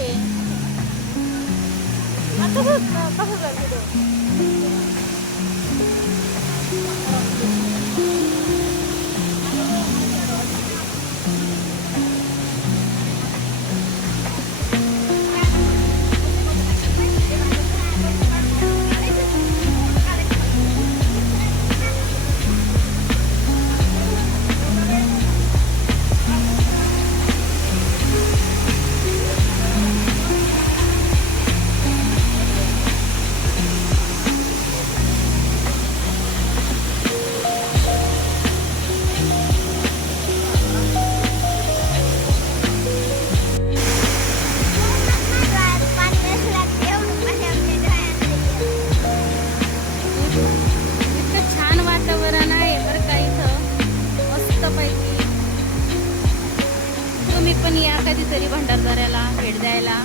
आहे. कसं जायचं पण या कधीतरी भंडारदऱ्याला भेट द्यायला.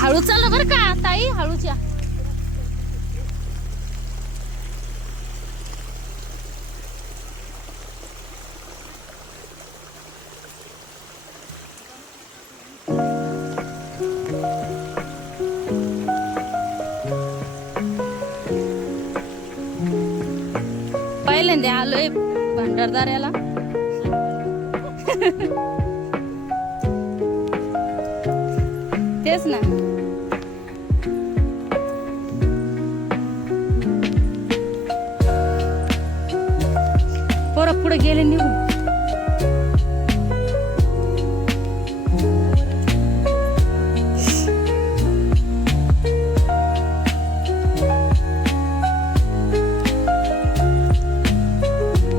हळू चाल बर का ताई, हळूच्या. पहिल्यांदा आलोय भंडारदऱ्याला. तेच ना. पोरं पुढे गेले निघून.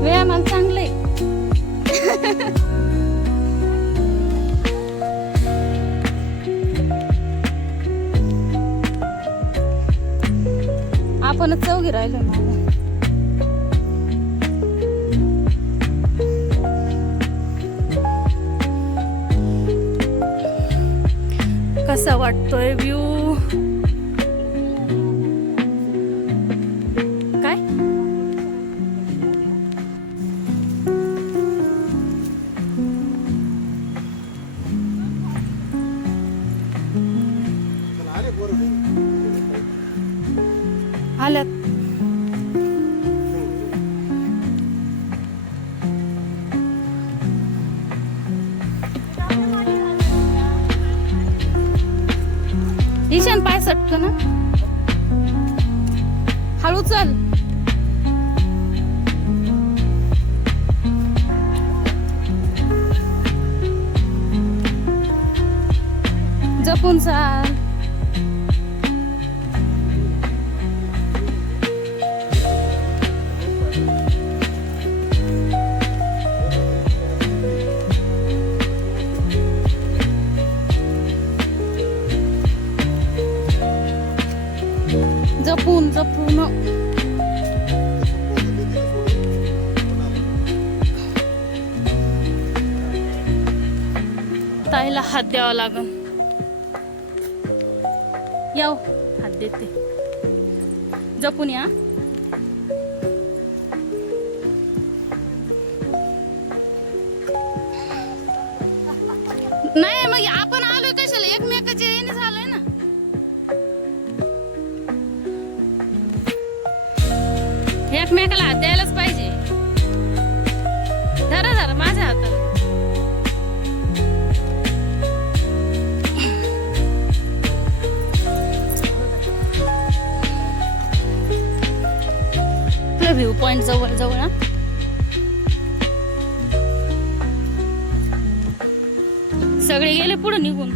व्यायामाला चांगलंय. आपणच चौघी राहिलो मागे. कसा वाटतोय व्ह्यू? काय आल्यात? ईशान पाय सटक ना. हळू चल. जपून चाल. जपून जपून. ताईला हात द्यावा लागल. याव हात देते. जपून या. नाही मग आपण आलोय कशाला? एकमेकाच्या येणे झालंय ना. एकमेकाला हात द्यायलाच पाहिजे. जवळ ना. सगळे गेले पुढे निघून.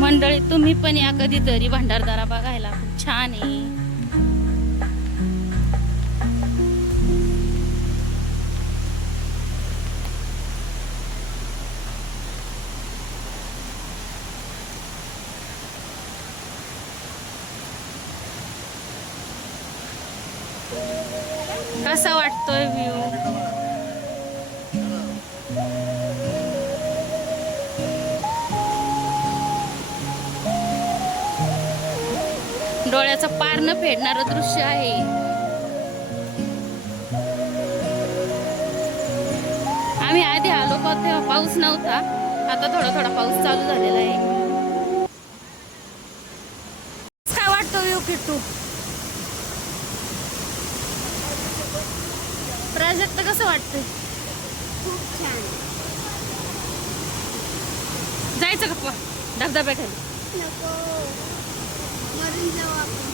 मंडळी तुम्ही पण या कधीतरी भंडारदरा बघायला, खूप छान आहे. कसा वाटतोय व्ह्यू? डोळ्याचं पार न फेडणारं दृश्य आहे. आम्ही आधी आलो का तेव्हा पाऊस नव्हता, आता थोडा थोडा पाऊस चालू झालेला आहे. काय वाटतं व्ह्यू किट्टू? प्राजक्त कसं वाटतं? खूप छान. जायचं का धबधब्याखाली? नको, मरून जाऊ आपण.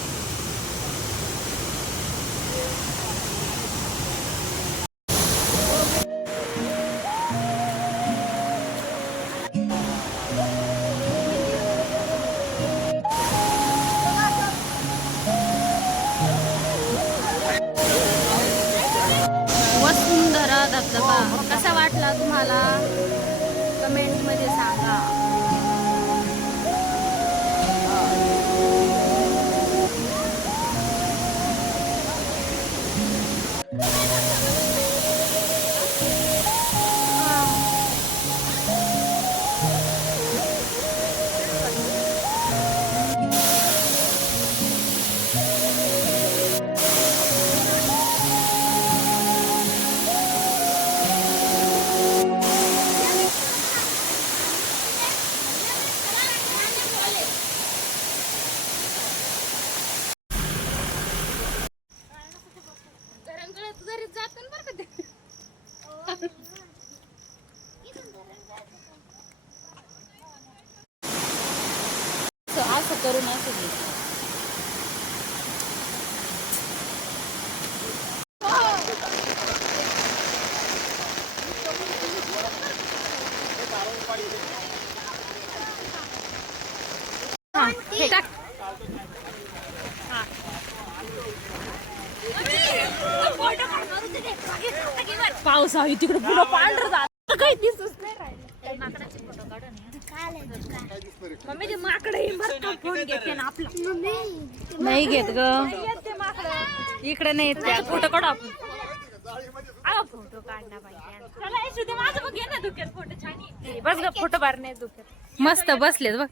वसुंधरा धबधबा कसा वाटला तुम्हाला? कमेंट मध्ये सांगा. असं करून असं घे. हे टाक. पाऊस आहे तिकडे पुढं पांढर झालं, काही दिसच नाही राहिलं. माकडाचे फोटो काढून मम्मी ते माकड फोन घेते ना आपला. नाही घेत ग, इकडे नाही येत. फोटो काढू आपण. फोटो काढला पाहिजे. माझं बघ घे ना दुक्यात फोटो छान आहे. बस ग फोटो बारणे दुक्यात मस्त बसलेत बघ.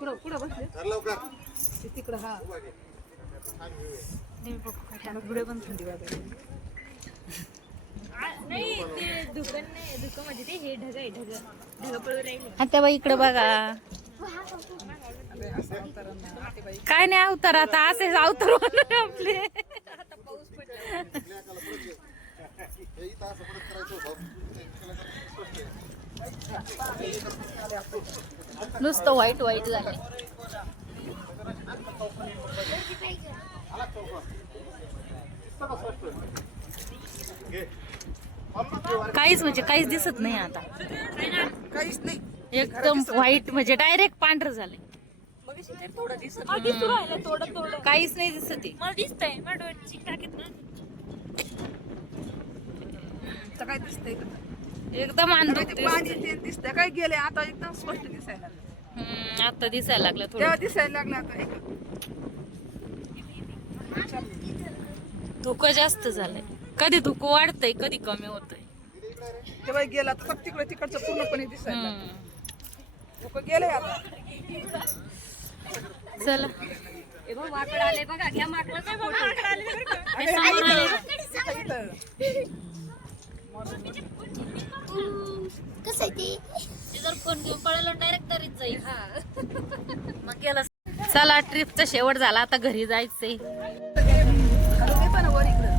कुठं बसले तिकडं? हा पुढे पण थंडी वाजते. नाही ते दुकान नाही, दुकान मध्ये ते हे ढग आहे, ढग पळून राहिले. आता बाई इकडे बघा. काय नाही अवतार, आता असेच अवतार आपले. आता पाऊस पडला. नुसतं वाईट वाईट झालं. काहीच म्हणजे काहीच दिसत नाही आता. काहीच नाही, एकदम व्हाईट म्हणजे डायरेक्ट पांढर झाले. काहीच नाही दिसत. मला दिसतंय काय दिसतंय? एकदम पाणी ते दिसतंय काय गेले, आता एकदम स्पष्ट दिसायला लागलं. आता दिसायला लागलं तेव्हा थोडं. दिसायला लागलं आता. धुकं जास्त झालंय. कधी धुकं वाढतंय, कधी कमी होतंय. तेव्हा गेला तर तिकडे तिकडचं पूर्णपणे दिसायला लागलं. लोक गेले आता. चला माकड आले बघा, घ्या माकडाचा फोटो. हे समोर आले. कसं आहे ते? जर फोन घेऊन पळाला डायरेक्ट तरीच जाईल. मग गेला. चला ट्रिपचा शेवट झाला, आता घरी जायचंय. वर इकडं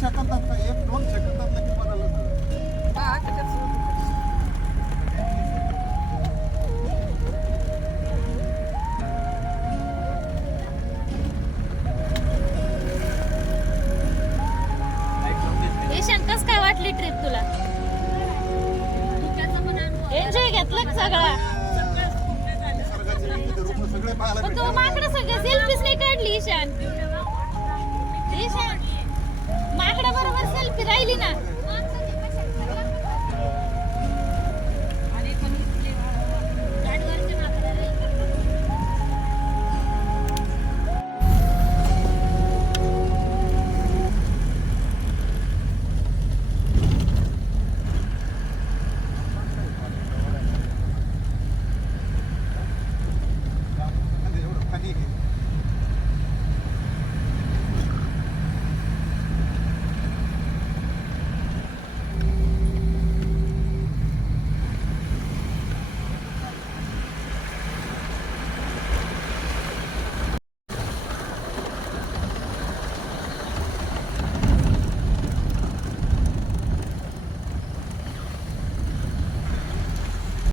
सेकंदात 1-2 सेकंदात लगेच बदललं सगळं. हा, त्याच्यात सुरू. ईशान कस काय वाटली ट्रिप तुला एन्जॉय घेतलं का सगळा निसर्गाचे विविध रूप सगळे पाहायला पण तू माकडं सगळं सेल्फीच नाही काढली ईशान ईशान माकडा बरोबर सेल्फी राहिली ना